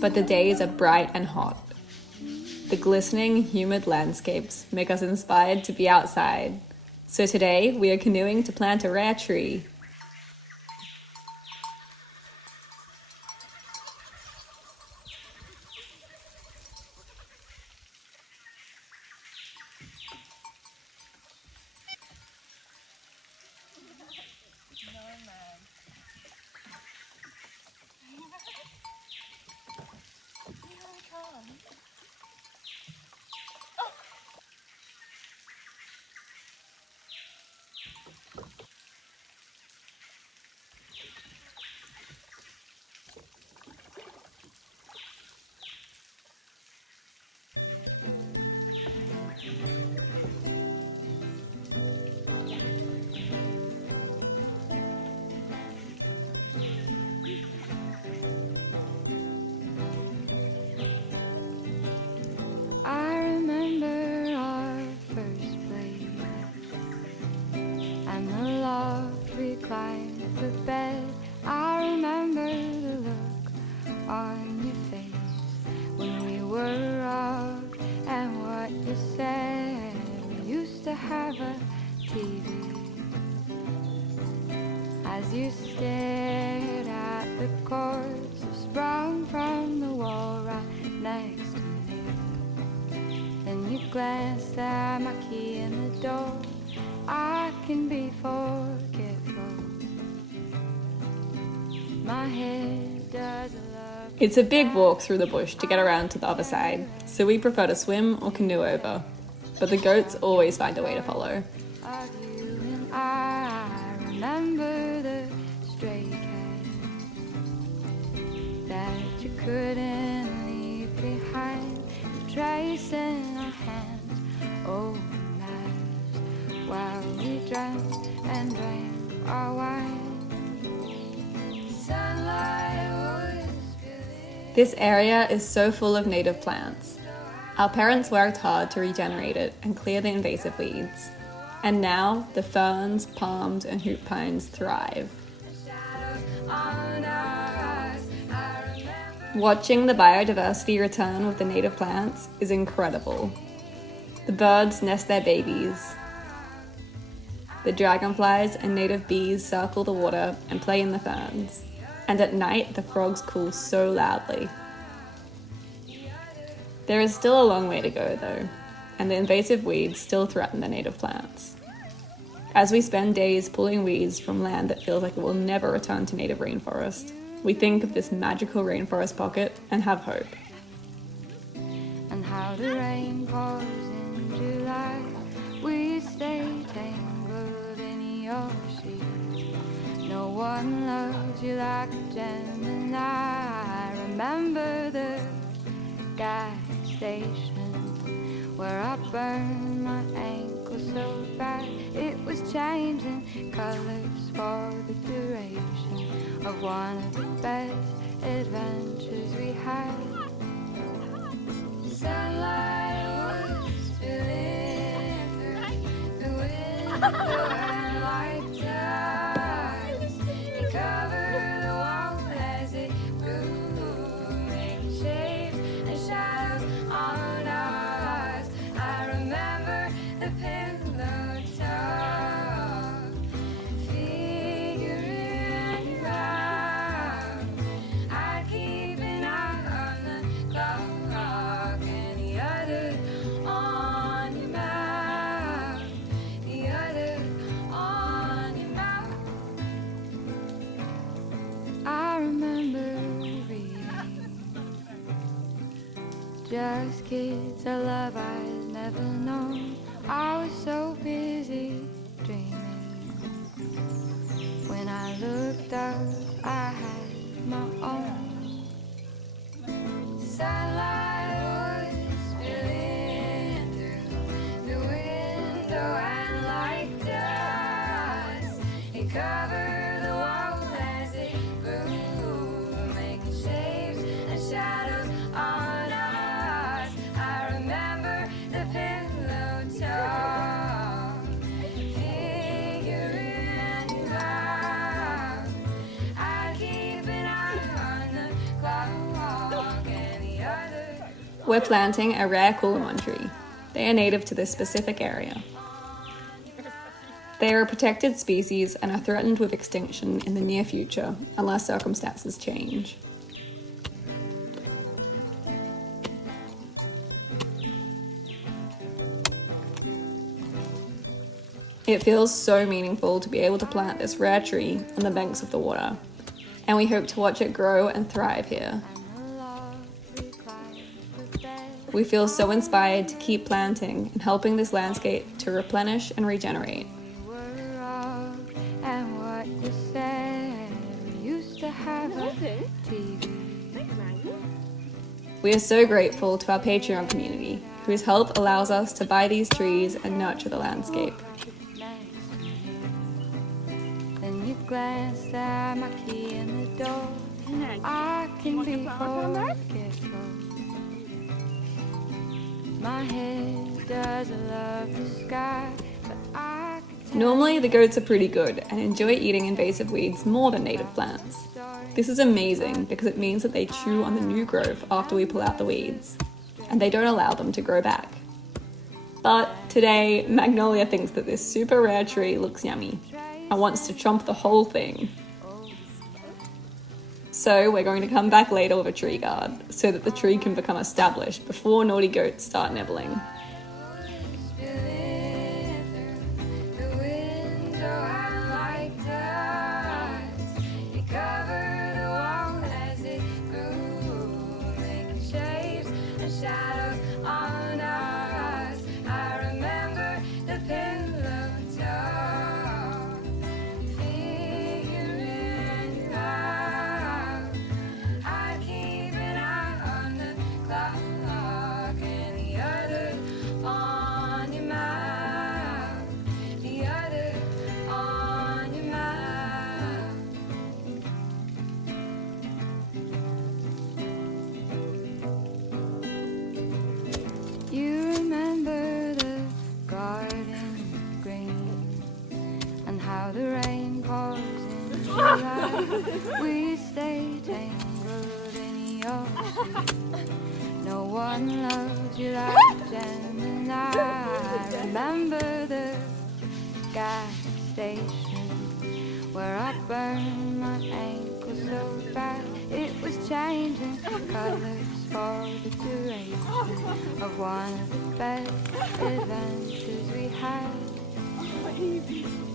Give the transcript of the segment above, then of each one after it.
But the days are bright and hot. The glistening, humid landscapes make us inspired to be outside. So today, we are canoeing to plant a rare tree. As you stared at the corpse sprung from the wall right next to me. Then you glanced at my key in the door. I can be forgetful. My head does love. It's a big walk through the bush to get around to the other side, so we prefer to swim or canoe over. But the goats always find a way to follow. Of you and I remember the stray cat that you couldn't leave behind, tracing our hands over maps while we drank and drank our wine. Sunlight was spilling. This area is so full of native plants. Our parents worked hard to regenerate it and clear the invasive weeds. And now the ferns, palms, and hoop pines thrive. Watching the biodiversity return with the native plants is incredible. The birds nest their babies. The dragonflies and native bees circle the water and play in the ferns. And at night, the frogs coo so loudly. There is still a long way to go though, and the invasive weeds still threaten the native plants. As we spend days pulling weeds from land that feels like it will never return to native rainforest, we think of this magical rainforest pocket and have hope. And how the rain pours in July, we stay tangled in your sheets. No one loves you like a gem, and I remember the gas station where I burned my ankle so bad it was changing colors for the duration of one of the best adventures we had. Sunlight was spilling through the window and like dust, it covered the wall as it grew, making shapes and shadows on us. I remember the pillow talk, figuring you out. I'd keep an eye on the clock and the other on your mouth, the other on your mouth. I remember reading just kids, a love I'd never known. I was so busy dreaming. When I looked up, I had my own. Sunlight was spilling through the window and like dust, it covered the wall as it grew, making shapes and shadows on us. I remember the pillow talk, figuring you out. I keep an eye on the clock and the other. We're planting a rare Coolamon tree. They are native to this specific area. They are a protected species and are threatened with extinction in the near future unless circumstances change. It feels so meaningful to be able to plant this rare tree on the banks of the water, and we hope to watch it grow and thrive here. We feel so inspired to keep planting and helping this landscape to replenish and regenerate. And what you said, we used to have a TV. We are so grateful to our Patreon community, whose help allows us to buy these trees and nurture the landscape. Then you glanced at my key in the door. I can be forgetful. My head doesn't love the sky, but I can Normally, the goats are pretty good and enjoy eating invasive weeds more than native plants. This is amazing because it means that they chew on the new growth after we pull out the weeds, and they don't allow them to grow back. But today, Magnolia thinks that this super rare tree looks yummy and wants to chomp the whole thing. So we're going to come back later with a tree guard so that the tree can become established before naughty goats start nibbling. You remember the garden green and how the rain pours in July. We stay tangled in your sheets. No one loves you like Jen and I. Remember the gas station where I burned my ankle so bad it was changing colors for the duration of one of the best adventures we had.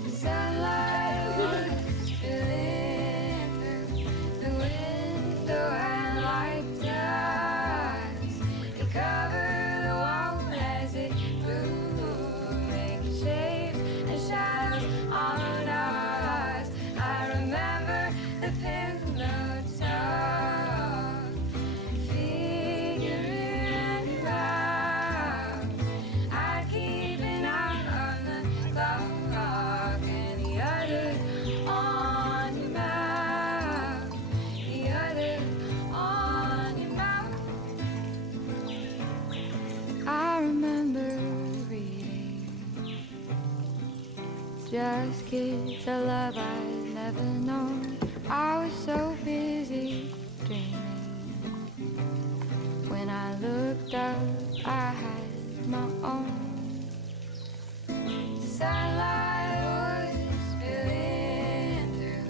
Sunlight was spilling through the window and like dust, it covered the wall as it grew, making shapes and shadows on us. I remember the pillow talk, figuring you out. I'd keep an eye on the clock and the other on your mouth, the other on your mouth. I remember reading just kids, a love I'd never known. I was so busy dreaming. When I looked up, I had my own. Sunlight was spilling through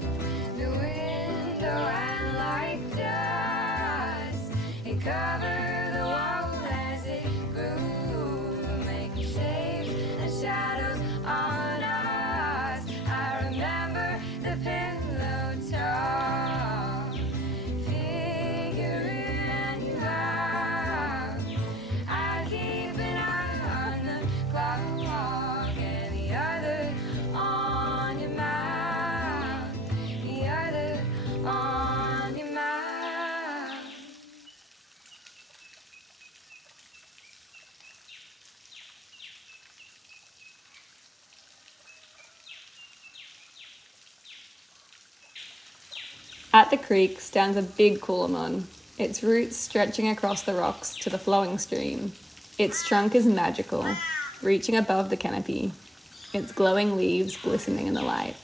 the window and like dust, it covered the wall as it grew, making shapes and shadows on us. I remember the pillow talk, figuring you out. I keep an eye on the clock and the other on your mouth, the other on your mouth. At the creek stands a big coolamon, its roots stretching across the rocks to the flowing stream. Its trunk is magical, reaching above the canopy, its glowing leaves glistening in the light.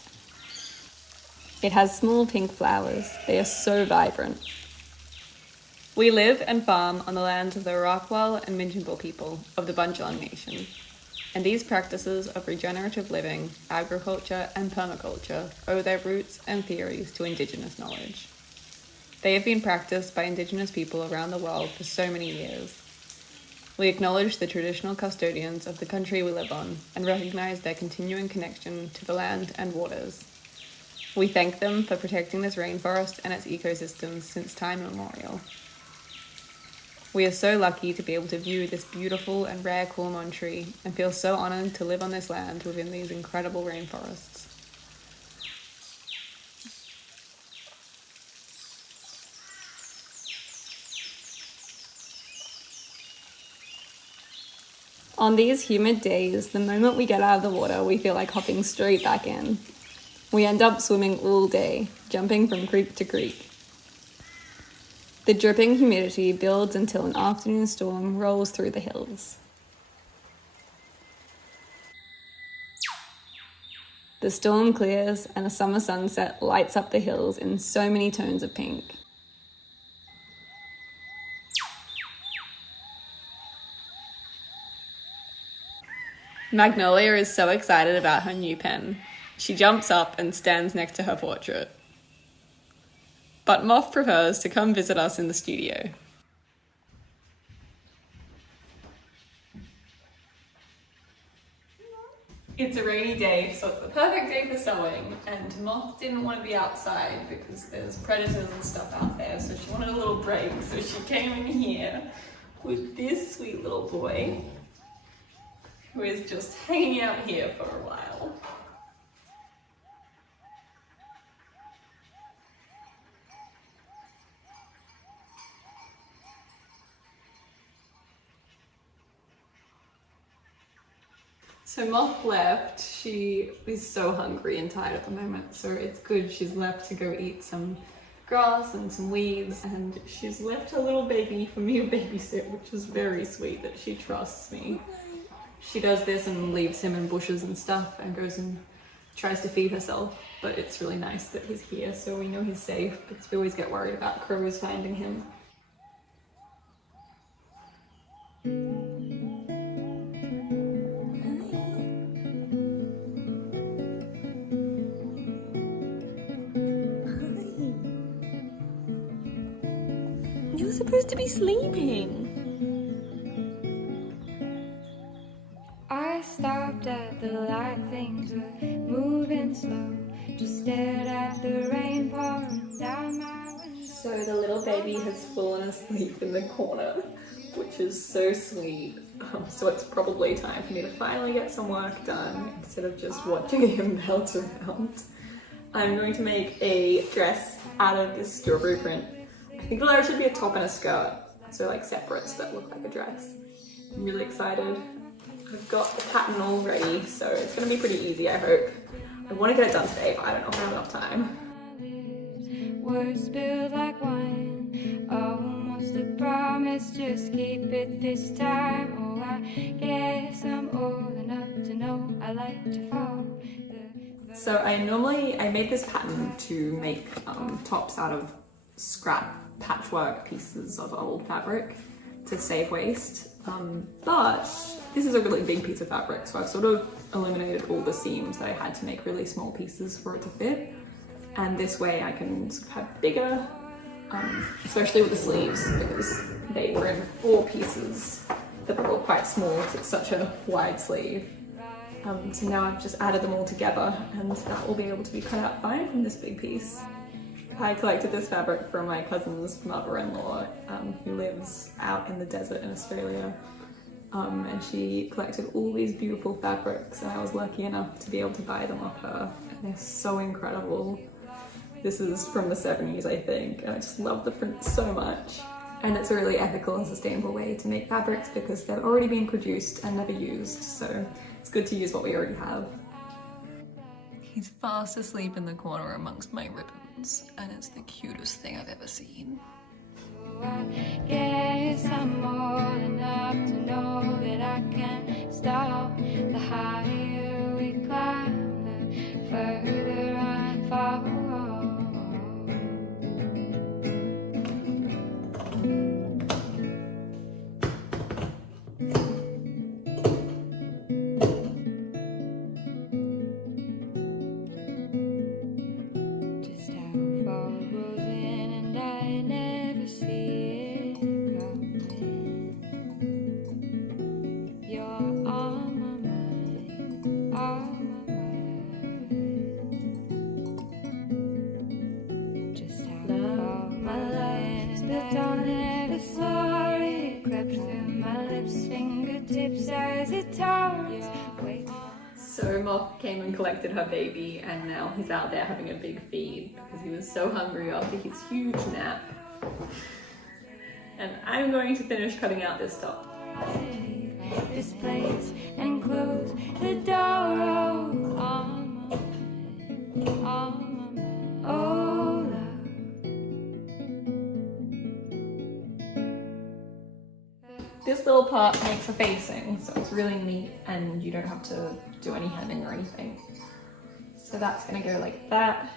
It has small pink flowers. They are so vibrant. We live and farm on the lands of the Rockwell and Minchinbull people of the Bunjalung Nation, and these practices of regenerative living, agriculture, and permaculture owe their roots and theories to Indigenous knowledge. They have been practiced by Indigenous people around the world for so many years. We acknowledge the traditional custodians of the country we live on and recognise their continuing connection to the land and waters. We thank them for protecting this rainforest and its ecosystems since time immemorial. We are so lucky to be able to view this beautiful and rare coolamon tree and feel so honoured to live on this land within these incredible rainforests. On these humid days, the moment we get out of the water, we feel like hopping straight back in. We end up swimming all day, jumping from creek to creek. The dripping humidity builds until an afternoon storm rolls through the hills. The storm clears and a summer sunset lights up the hills in so many tones of pink. Magnolia is so excited about her new pen. She jumps up and stands next to her portrait. But Moth prefers to come visit us in the studio. It's a rainy day, so it's the perfect day for sewing, and Moth didn't want to be outside because there's predators and stuff out there, so she wanted a little break, so she came in here with this sweet little boy who is just hanging out here for a while. So Moth left. She is so hungry and tired at the moment, so it's good she's left to go eat some grass and some weeds, and she's left her little baby for me to babysit, which is very sweet that she trusts me. She does this and leaves him in bushes and stuff and goes and tries to feed herself, but it's really nice that he's here so we know he's safe, because we always get worried about crows finding him. You're supposed to be sleeping. I stopped at the light, things were moving slow. Just stared at the rain pouring down my window. So the little baby has fallen asleep in the corner, which is so sweet. So it's probably time for me to finally get some work done instead of just watching him melt around. I'm going to make a dress out of this strawberry print. I think there should be a top and a skirt, so like separates that look like a dress. I'm really excited. I've got the pattern all ready, so it's going to be pretty easy, I hope. I want to get it done today, but I don't know if I have enough time. Words spilled like wine, almost a promise, just keep it this time. Oh, I guess I'm old enough to know I like to fall. So I made this pattern to make tops out of scrap patchwork pieces of old fabric to save waste, but this is a really big piece of fabric, so I've sort of eliminated all the seams that I had to make really small pieces for it to fit. And this way I can sort of have bigger, especially with the sleeves, because they were in 4 pieces that were all quite small because it's such a wide sleeve. So now I've just added them all together and that will be able to be cut out fine from this big piece. I collected this fabric from my cousin's mother-in-law, who lives out in the desert in Australia. And she collected all these beautiful fabrics and I was lucky enough to be able to buy them off her. And they're so incredible. This is from the 70s, I think, and I just love the print so much. And it's a really ethical and sustainable way to make fabrics because they've already been produced and never used, so it's good to use what we already have. He's fast asleep in the corner amongst my ribbons, and it's the cutest thing I've ever seen. I guess I'm old enough to know that I can't stop. The higher we climb, the further I fall. Just how fall goes in and I never see it coming. You're on my mind, on my mind. Just how fall goes in and I never saw it. Crept through my lips, fingertips as it tore. So Moth came and collected her baby and now he's out there having a big feed because he was so hungry after his huge nap. And I'm going to finish cutting out this top. This place and close the door. Oh, on my mind, oh love. This little part makes a facing, so it's really neat and you don't have to do any hemming or anything. So that's gonna go like that,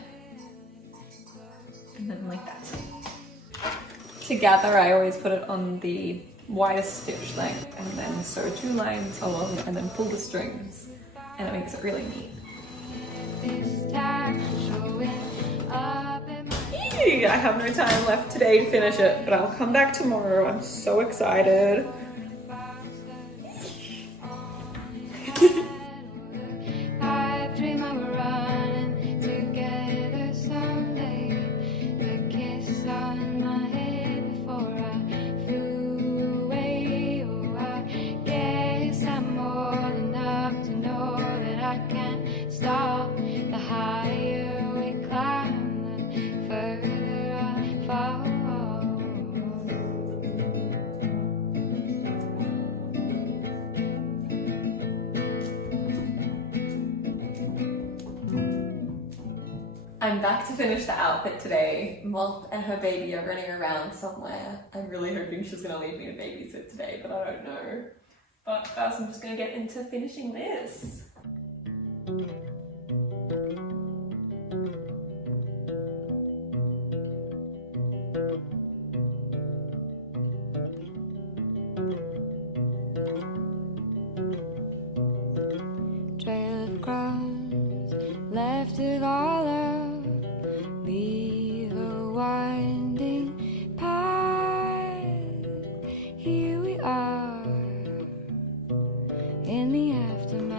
and then like that. Together I always put it on the widest stitch length and then sew 2 lines along and then pull the strings, and it makes it really neat. This time showing up in my I have no time left today to finish it, but I'll come back tomorrow. I'm so excited. I dream of running together someday. The kiss on my head before I flew away. Oh, I guess I'm old enough to know that I can't stop. The higher we climb, the further I fall. I'm back to finish the outfit today. Moth and her baby are running around somewhere. I'm really hoping she's gonna leave me to babysit today, but I don't know. But first I'm just gonna get into finishing this. Trail of crumbs left of all of, leave a winding path. Here we are in the aftermath.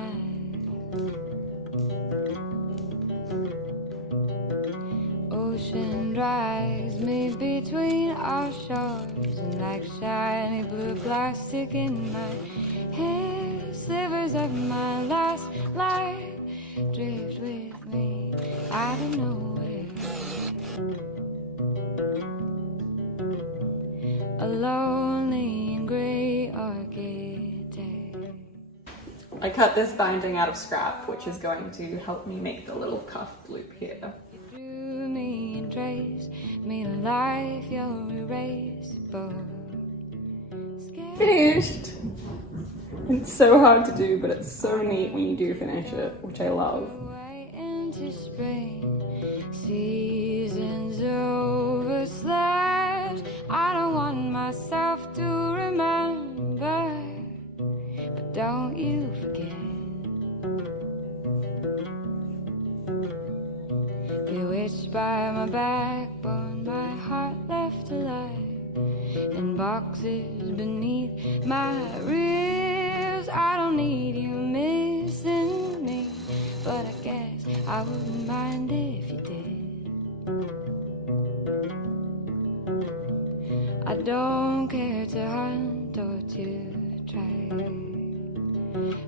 like shiny blue plastic in my hair. Slivers of my last life drift with me out of nowhere. A lonely and grey architect. I cut this binding out of scrap, which is going to help me make the little cuff loop here. You drew me and traced me to life, you're erasable. Finished! It's so hard to do, but it's so neat when you do finish it, which I love. Away into spring, seasons overslept. I don't want myself to remember, but don't you forget. Bewitched by my backbone, my heart left alive in boxes beneath my ribs. I don't need you missing me, but I guess I wouldn't mind if you did. I don't care to hunt or to try.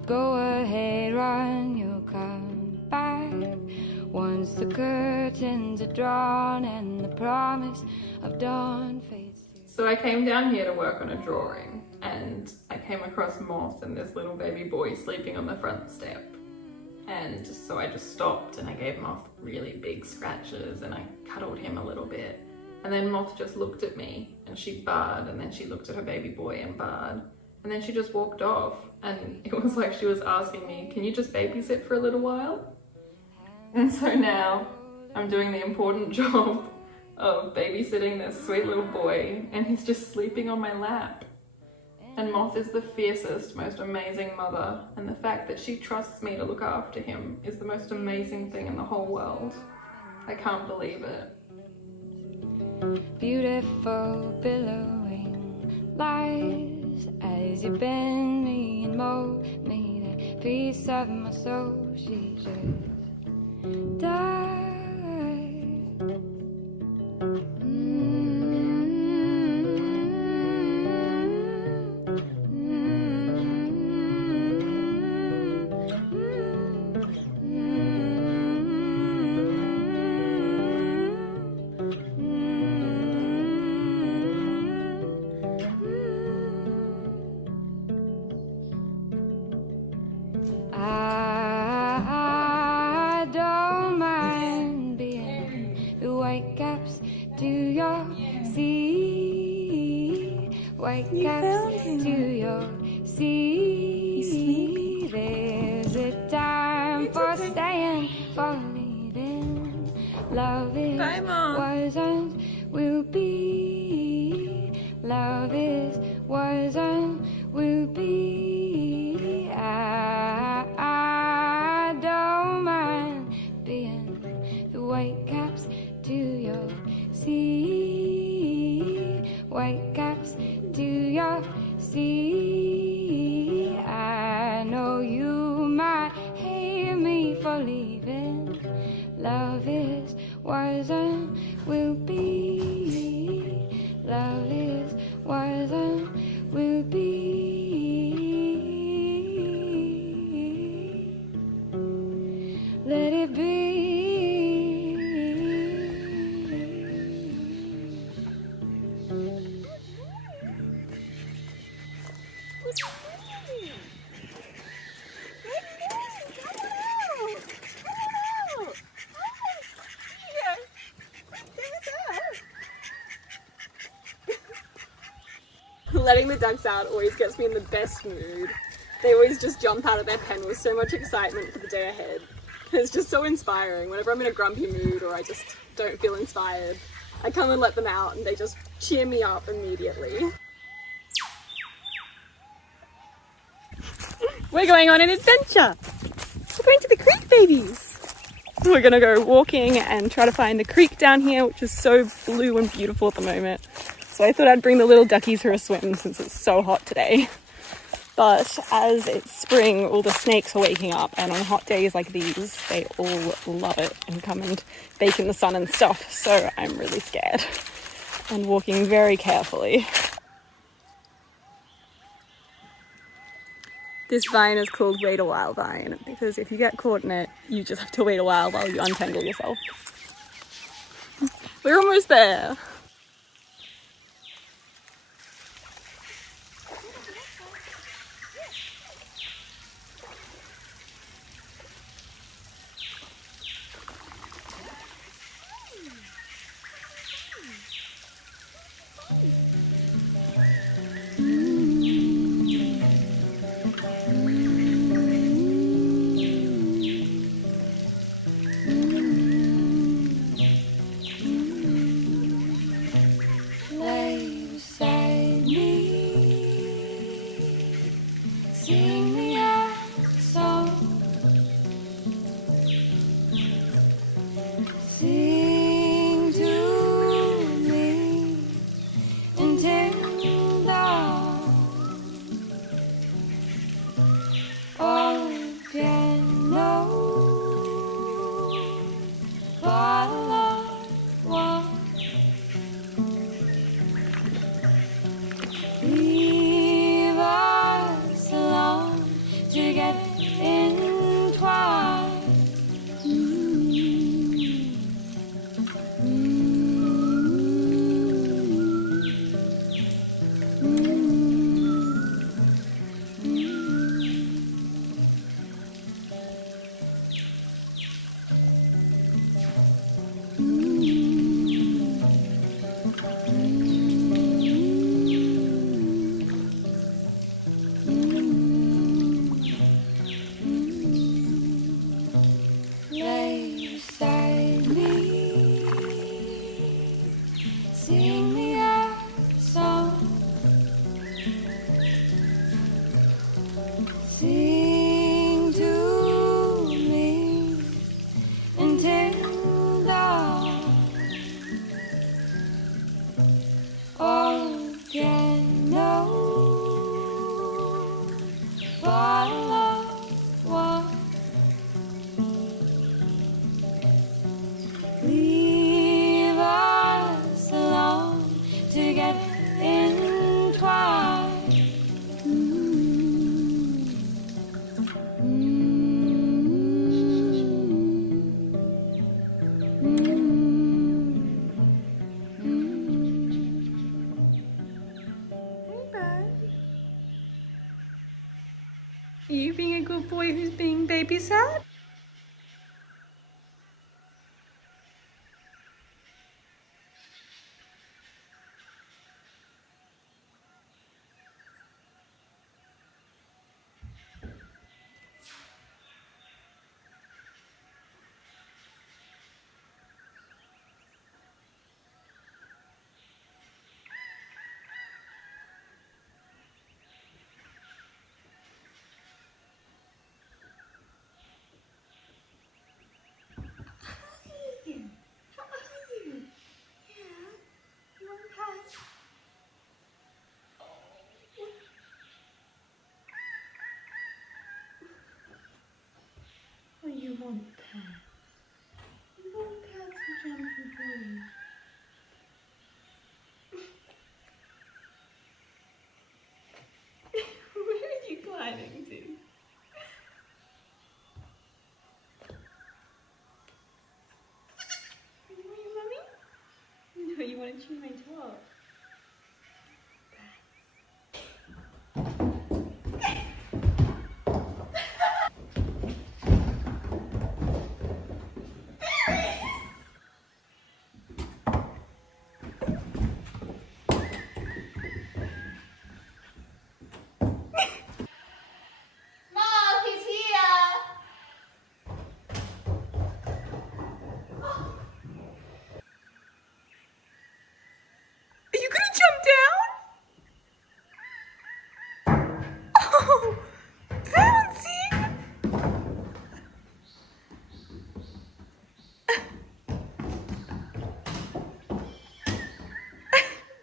Go ahead, run, you'll come back once the curtains are drawn and the promise of dawn fades. So I came down here to work on a drawing, and I came across Moth and this little baby boy sleeping on the front step. And so I just stopped and I gave Moth really big scratches and I cuddled him a little bit. And then Moth just looked at me and she barred, and then she looked at her baby boy and barred. And then she just walked off, and it was like she was asking me, can you just babysit for a little while? And so now I'm doing the important job of babysitting this sweet little boy, and he's just sleeping on my lap. And Moth is the fiercest, most amazing mother, and the fact that she trusts me to look after him is the most amazing thing in the whole world. I can't believe it. Beautiful billowing lies as you bend me and mold me, that piece of my soul, she just died. I don't mind being the white caps to your sea, white caps to your sea. There's a time for staying, for leaving. Love is wasn't, will be. Love is wasn't, will be. I don't mind being the white caps to your sea, white caps to your sea. I know you might hate me for leaving. Love is wasn't, will be. Love is wasn't, will be. Let it be. Letting the ducks out always gets me in the best mood. They always just jump out of their pen with so much excitement for the day ahead. It's just so inspiring. Whenever I'm in a grumpy mood or I just don't feel inspired, I come and let them out and they just cheer me up immediately. We're going on an adventure! We're going to the creek, babies! We're gonna go walking and try to find the creek down here, which is so blue and beautiful at the moment. So I thought I'd bring the little duckies for a swim since it's so hot today. But as it's spring, all the snakes are waking up, and on hot days like these, they all love it and come and bake in the sun and stuff. So I'm really scared and walking very carefully. This vine is called wait a while vine because if you get caught in it, you just have to wait a while you untangle yourself. We're almost there. Lay beside me, sing me a song, sing to me until dawn. Oh, piano, what a love one. Leave us alone to get entwined. Lay beside me, sing me a song, sing to me until dawn. Oh, piano, what a love one. Leave us alone to get entwined. Hey, bud. Are you being a good boy who's being babysat? Oh, you want that? You want that to jump boy? Where are you climbing to? You mommy? No, you want to chew my top. Are you gonna jump down? Oh, bouncing!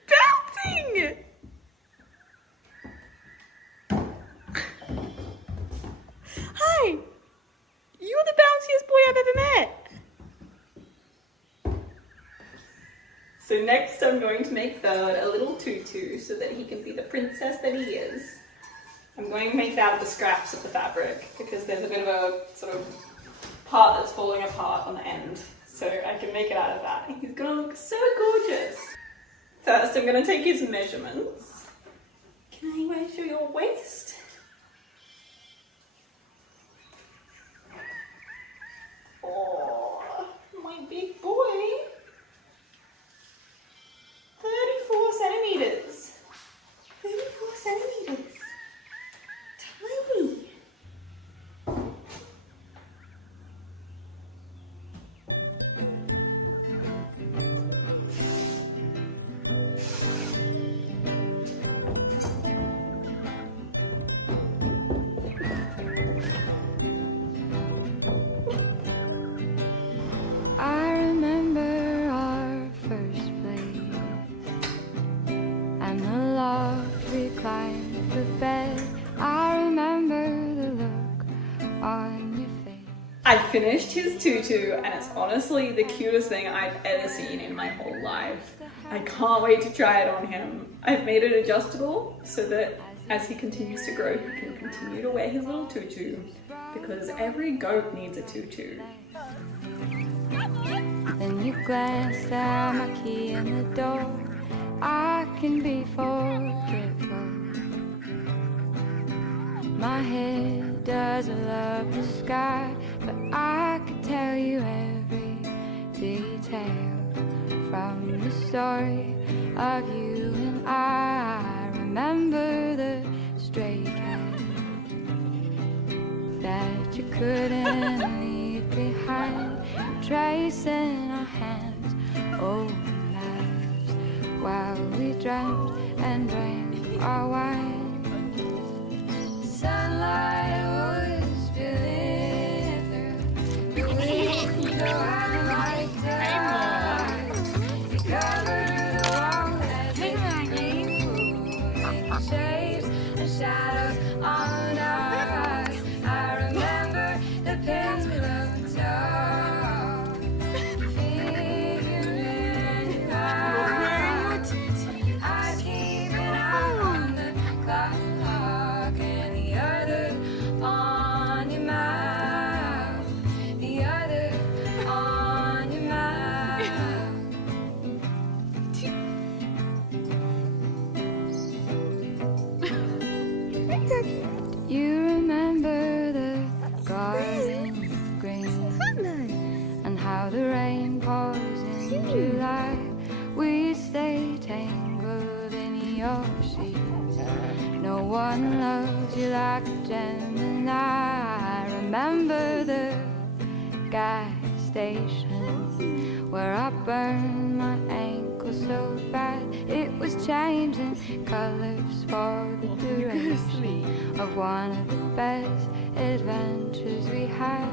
Bouncing! Hi! You're the bounciest boy I've ever met. So next I'm going to make Bird a little tutu so that he can be the princess that he is. I'm going to make it out of the scraps of the fabric because there's a bit of a sort of part that's falling apart on the end. So I can make it out of that. He's gonna look so gorgeous. First, I'm gonna take his measurements. Can I measure your waist? Oh, my big boy. 34 centimeters. 34 centimeters. Tiny. I remember our first place and the loft we climbed the bed. I remember the look on your face. I finished his tutu and it's honestly the cutest thing I've ever seen in my whole life. I can't wait to try it on him. I've made it adjustable so that as he continues to grow, he can continue to wear his little tutu because every goat needs a tutu. Then you glanced at my key in the door. I can be forgetful. My head doesn't love the sky, but I could tell you every detail from the story of you and I. Remember the stray cat that you couldn't leave behind, tracing our hands over lives while we dreamt and drank our wine. Sunlight was spilling through the window. I like dust. It covered the wall as it rained, making shapes and shadows on us. I remember the pillow talk, figuring you out. I keep an eye on the clock and the other on your mouth, the other on your mouth. You remember the garden green and how the rain pours in July. We stay tangled in your sheets. No one loves you like a Gemini. I remember the gas station where I burned my ankle so bad. It was changing colors for the duration of one of the best adventures we had.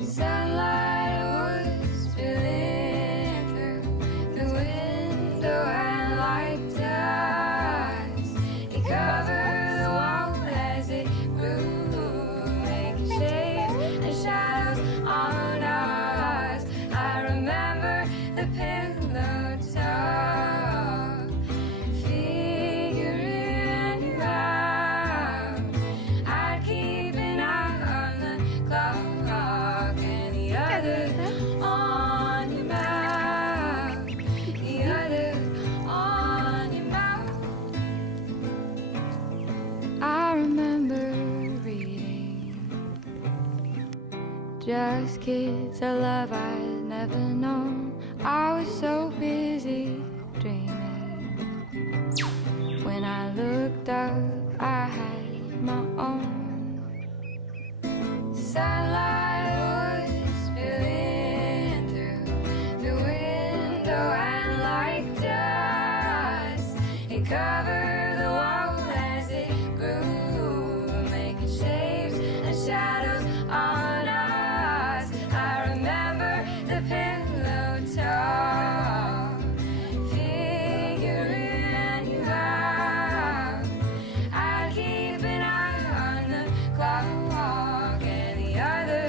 Sunlight was spilling through the window and like dust, it covered the wall as it grew, making shapes and shadows on us. I remember the pillow talk, figuring you out. I'd keep an eye on the clock and the other on your mouth, the other on your mouth. I remember reading Just Kids, a love I'd never known. I was so busy dreaming. When I looked up, I had my own. Sunlight was spilling through the window and like dust, it covered the wall as it grew, making shapes and shadows on us. I remember the pillow talk, figuring you out. I'd keep an eye on the clock and the other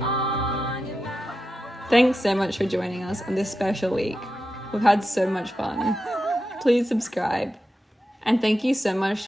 on your mouth. Thanks so much for joining us on this special week. We've had so much fun. Please subscribe. And thank you so much